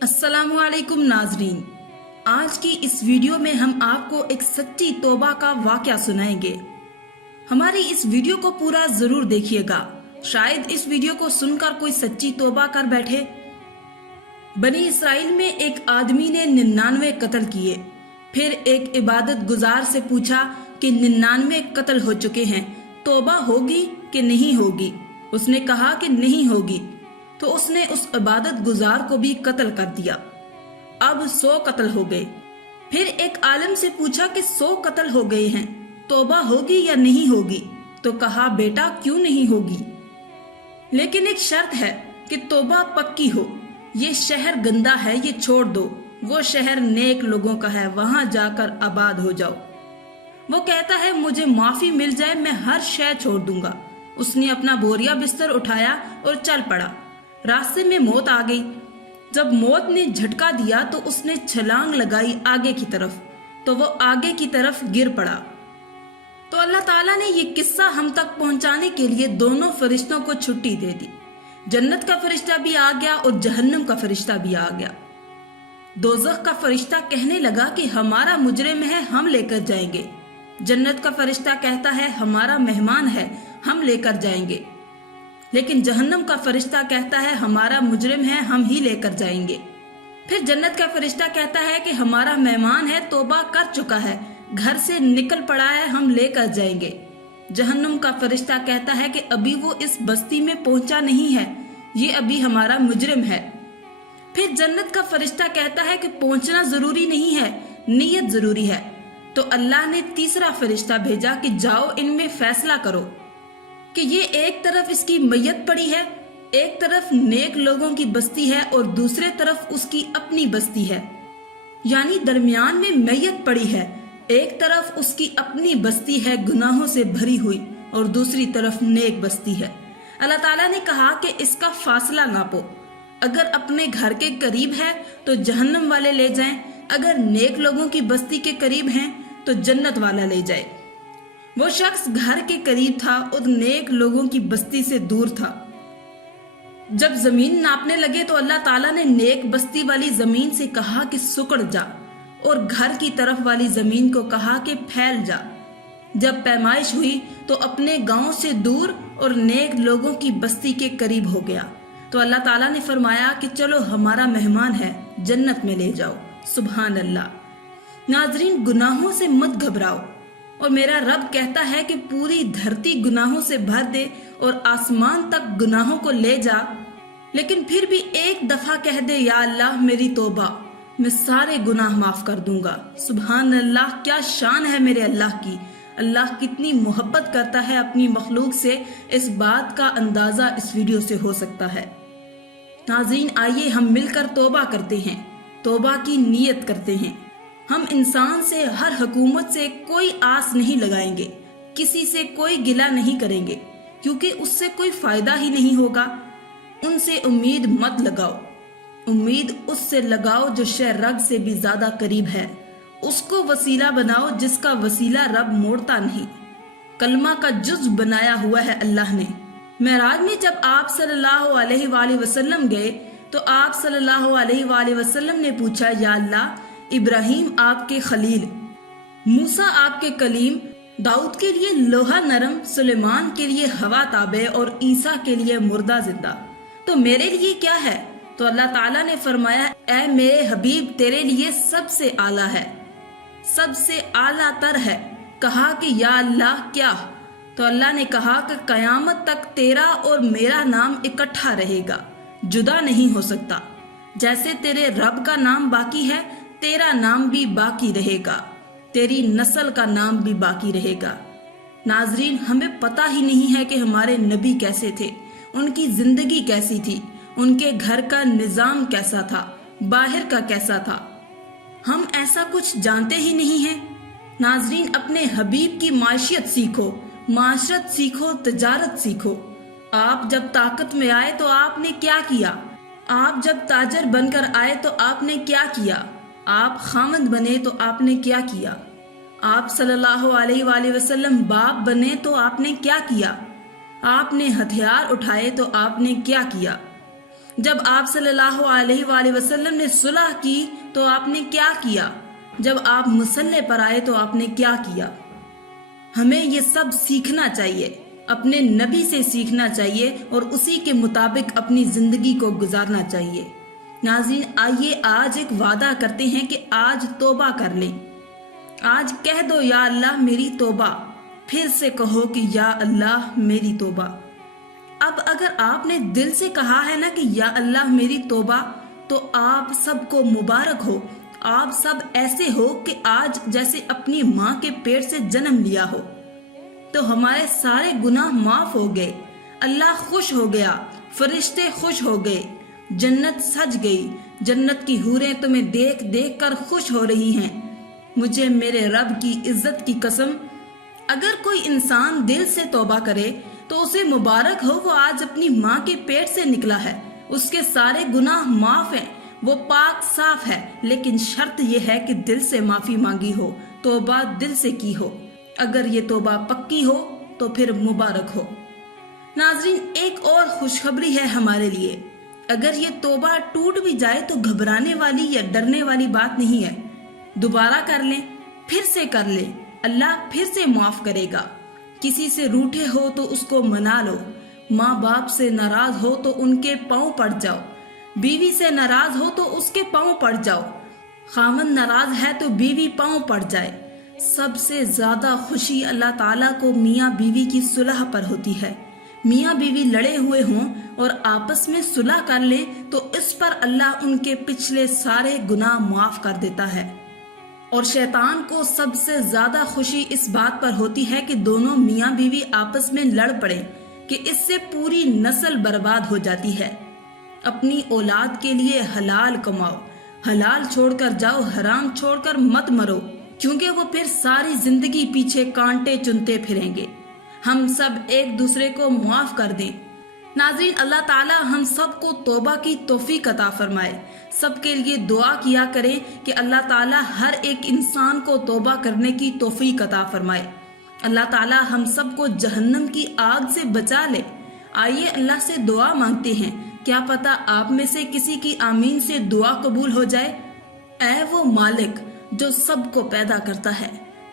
अस्सलामु अलैकुम नाजरीन, आज की इस वीडियो में हम आपको एक सच्ची तौबा का वाकया सुनाएंगे। हमारी इस वीडियो को पूरा जरूर देखिएगा, शायद इस वीडियो को सुनकर कोई सच्ची तौबा कर बैठे। बनी इसराइल में एक आदमी ने 99 कत्ल किए। फिर एक इबादत गुजार से पूछा कि 99 कत्ल हो चुके हैं, तौबा होगी कि नहीं होगी? उसने कहा कि नहीं होगी। तो उसने उस इबादत गुजार को भी कत्ल कर दिया। अब 100 कत्ल हो गए। फिर एक आलिम से पूछा कि 100 कत्ल हो गए हैं, तौबा होगी या नहीं होगी? तो कहा, बेटा क्यों नहीं होगी, लेकिन एक शर्त है कि तौबा पक्की हो। ये शहर गंदा है, ये छोड़ दो। वो शहर नेक लोगों का है, वहां जाकर आबाद हो जाओ। वो कहता है, मुझे माफी मिल जाए मैं हर शय छोड़ दूंगा। उसने अपना बोरिया बिस्तर उठाया और चल पड़ा। रास्ते में मौत आ गई। जब मौत ने झटका दिया तो उसने छलांग लगाई आगे की तरफ, तो वो आगे की तरफ गिर पड़ा। तो अल्लाह ताला ने ये किस्सा हम तक पहुंचाने के लिए दोनों फरिश्तों को छुट्टी दे दी। जन्नत का फरिश्ता भी आ गया और जहन्नम का फरिश्ता भी आ गया। दोज़ख का फरिश्ता कहने लगा कि हमारा मुजरिम है, हम लेकर जाएंगे। जन्नत का फरिश्ता कहता है, हमारा मेहमान है, हम लेकर जाएंगे। लेकिन जहन्नम का फरिश्ता कहता है, हमारा मुजरिम है, हम ही लेकर जाएंगे। फिर जन्नत का फरिश्ता कहता है कि हमारा मेहमान है, तौबा कर चुका है, घर से निकल पड़ा है, हम लेकर जाएंगे। जहन्नम का फरिश्ता कहता है कि अभी वो इस बस्ती में पहुंचा नहीं है, ये अभी हमारा मुजरिम है। फिर जन्नत का फरिश्ता कहता है कि पहुंचना जरूरी नहीं है, नीयत जरूरी है। तो अल्लाह ने तीसरा फरिश्ता भेजा कि जाओ इनमें फैसला करो कि ये एक तरफ इसकी मैयत पड़ी है, एक तरफ नेक लोगों की बस्ती है और दूसरे तरफ उसकी अपनी बस्ती है। यानी दरमियान में मैयत पड़ी है, एक तरफ उसकी अपनी बस्ती है गुनाहों से भरी हुई और दूसरी तरफ नेक बस्ती है। अल्लाह ताला ने कहा कि इसका फासला नापो। अगर अपने घर के करीब है तो जहन्नम वाले ले जाएं, अगर नेक लोगों की बस्ती के करीब हैं तो जन्नत वाला ले जाए। वो शख्स घर के करीब था और नेक लोगों की बस्ती से दूर था। जब जमीन नापने लगे तो अल्लाह ताला ने नेक बस्ती वाली जमीन से कहा कि सुकड़ जा, और घर की तरफ वाली जमीन को कहा कि फैल जा। जब पैमाइश हुई तो अपने गांव से दूर और नेक लोगों की बस्ती के करीब हो गया। तो अल्लाह ताला ने फरमाया कि चलो हमारा मेहमान है, जन्नत में ले जाओ। सुभान अल्लाह। नाजरीन, गुनाहों से मत घबराओ, और मेरा रब कहता है कि पूरी धरती गुनाहों से भर दे और आसमान तक गुनाहों को ले जा, लेकिन फिर भी एक दफा कह दे, या अल्लाह मेरी तौबा, मैं सारे गुनाह माफ कर दूंगा। सुभान अल्लाह, क्या शान है मेरे अल्लाह की। अल्लाह कितनी मोहब्बत करता है अपनी मखलूक से, इस बात का अंदाजा इस वीडियो से हो सकता है। नाज़रीन, आइए हम मिलकर तौबा करते हैं, तौबा की नीयत करते हैं। हम इंसान से, हर हुकूमत से कोई आस नहीं लगाएंगे, किसी से कोई गिला नहीं करेंगे, क्योंकि उससे कोई फायदा ही नहीं होगा। उनसे उम्मीद मत लगाओ, उम्मीद उससे लगाओ जो शय रब से भी ज्यादा करीब है। उसको वसीला बनाओ जिसका वसीला रब मोड़ता नहीं। कलमा का जुज बनाया हुआ है अल्लाह ने। मेराज में जब आप सल्लल्लाहु अलैहि वसल्लम गए तो आप सल्लल्लाहु अलैहि वसल्लम ने पूछा, या अल्लाह, इब्राहिम आपके खलील, मूसा आपके कलीम, दाऊद के लिए लोहा नरम, सुलेमान के लिए हवा ताबे और ईसा के लिए मुर्दा जिंदा, तो मेरे लिए क्या है? तो अल्लाह ताला ने फरमाया, ऐ मेरे हबीब, तेरे लिए सबसे आला है, सबसे आला तर है। कहा कि या अल्लाह क्या? तो अल्लाह ने कहा कि कयामत तक तेरा और मेरा नाम इकट्ठा रहेगा, जुदा नहीं हो सकता। जैसे तेरे रब का नाम बाकी है, तेरा नाम भी बाकी रहेगा, तेरी नस्ल का नाम भी बाकी रहेगा। नाजरीन, हमें पता ही नहीं है कि हमारे नबी कैसे थे, उनकी जिंदगी कैसी थी, उनके घर का निजाम कैसा था, बाहर का कैसा था। हम ऐसा कुछ जानते ही नहीं हैं। नाजरीन, अपने हबीब की माशियत सीखो, माशरत सीखो, तजारत सीखो। आप जब ताकत में आए तो आपने क्या किया? आप जब ताजर बनकर आए तो आपने क्या किया? आप खामद बने तो आपने क्या किया? आप सल्लल्लाहु अलैहि वसल्लम बाप बने तो आपने क्या किया? आपने हथियार उठाए तो आपने क्या किया? جب آپ صلی اللہ علیہ وآلہ وسلم نے صلح کی تو آپ نے کیا کیا؟ جب آپ مصلح پر آئے تو آپ نے کیا کیا؟ ہمیں یہ سب سیکھنا چاہیے، اپنے نبی سے سیکھنا چاہیے اور اسی کے مطابق اپنی زندگی کو گزارنا چاہیے۔ ناظرین، آئیے آج ایک وعدہ کرتے ہیں کہ آج توبہ کر لیں۔ آج کہہ دو یا اللہ میری توبہ، پھر سے کہو کہ یا اللہ میری توبہ۔ اب اگر آپ نے دل سے کہا ہے نا کہ یا اللہ میری توبہ، تو آپ سب کو مبارک ہو۔ آپ سب ایسے ہو کہ آج جیسے اپنی ماں کے پیٹ سے جنم لیا ہو۔ تو ہمارے سارے گناہ معاف ہو گئے، اللہ خوش ہو گیا، فرشتے خوش ہو گئے، جنت سج گئی، جنت کی حوریں تمہیں دیکھ دیکھ کر خوش ہو رہی ہیں۔ مجھے میرے رب کی عزت کی قسم، اگر کوئی انسان دل سے توبہ کرے تو اسے مبارک ہو، وہ آج اپنی ماں کے پیٹ سے نکلا ہے، اس کے سارے گناہ معاف ہیں، وہ پاک صاف ہے، لیکن شرط یہ ہے کہ دل سے معافی مانگی ہو، توبہ دل سے کی ہو۔ اگر یہ توبہ پکی ہو تو پھر مبارک ہو۔ ناظرین، ایک اور خوشخبری ہے ہمارے لیے، اگر یہ توبہ ٹوٹ بھی جائے تو گھبرانے والی یا ڈرنے والی بات نہیں ہے۔ دوبارہ کر لیں، پھر سے کر لیں، اللہ پھر سے معاف کرے گا۔ کسی سے روٹھے ہو تو اس کو منا لو، ماں باپ سے ناراض ہو تو ان کے پاؤں پڑ جاؤ، بیوی سے ناراض ہو تو اس کے پاؤں پڑ جاؤ، خاوند ناراض ہے تو بیوی پاؤں پڑ جائے۔ سب سے زیادہ خوشی اللہ تعالیٰ کو میاں بیوی کی صلح پر ہوتی ہے۔ میاں بیوی لڑے ہوئے ہوں اور آپس میں صلح کر لیں تو اس پر اللہ ان کے پچھلے سارے گناہ معاف کر دیتا ہے۔ اور شیطان کو سب سے زیادہ خوشی اس بات پر ہوتی ہے کہ دونوں میاں بیوی آپس میں لڑ پڑیں، کہ اس سے پوری نسل برباد ہو جاتی ہے۔ اپنی اولاد کے لیے حلال کماؤ، حلال چھوڑ کر جاؤ، حرام چھوڑ کر مت مرو، کیونکہ وہ پھر ساری زندگی پیچھے کانٹے چنتے پھریں گے۔ ہم سب ایک دوسرے کو معاف کر دیں۔ ناظرین، اللہ تعالیٰ ہم سب کو توبہ کی توفیق عطا فرمائے۔ سب کے لیے دعا کیا کریں کہ اللہ تعالیٰ ہر ایک انسان کو توبہ کرنے کی توفیق عطا فرمائے۔ اللہ تعالیٰ ہم سب کو جہنم کی آگ سے بچا لے۔ آئیے اللہ سے دعا مانگتے ہیں، کیا پتہ آپ میں سے کسی کی آمین سے دعا قبول ہو جائے۔ اے وہ مالک جو سب کو پیدا کرتا ہے،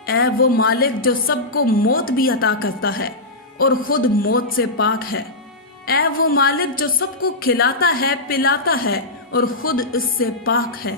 اے وہ مالک جو سب کو موت بھی عطا کرتا ہے اور خود موت سے پاک ہے، اے وہ مالک جو سب کو کھلاتا ہے پلاتا ہے اور خود اس سے پاک ہے،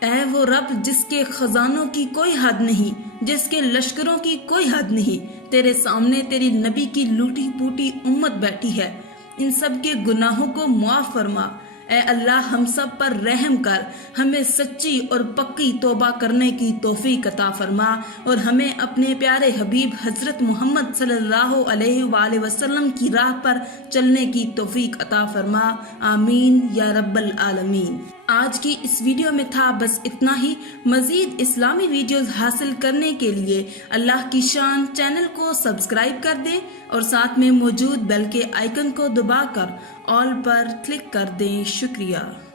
اے وہ رب جس کے خزانوں کی کوئی حد نہیں، جس کے لشکروں کی کوئی حد نہیں، تیرے سامنے تیری نبی کی لوٹی پوٹی امت بیٹھی ہے، ان سب کے گناہوں کو معاف فرما۔ اے اللہ ہم سب پر رحم کر، ہمیں سچی اور پکی توبہ کرنے کی توفیق عطا فرما اور ہمیں اپنے پیارے حبیب حضرت محمد صلی اللہ علیہ وآلہ وسلم کی راہ پر چلنے کی توفیق عطا فرما، آمین یا رب العالمین۔ آج کی اس ویڈیو میں تھا بس اتنا ہی۔ مزید اسلامی ویڈیوز حاصل کرنے کے لیے اللہ کی شان چینل کو سبسکرائب کر دیں اور ساتھ میں موجود بیل کے آئیکن کو دبا کر آل پر کلک کر دیں۔ شکریہ۔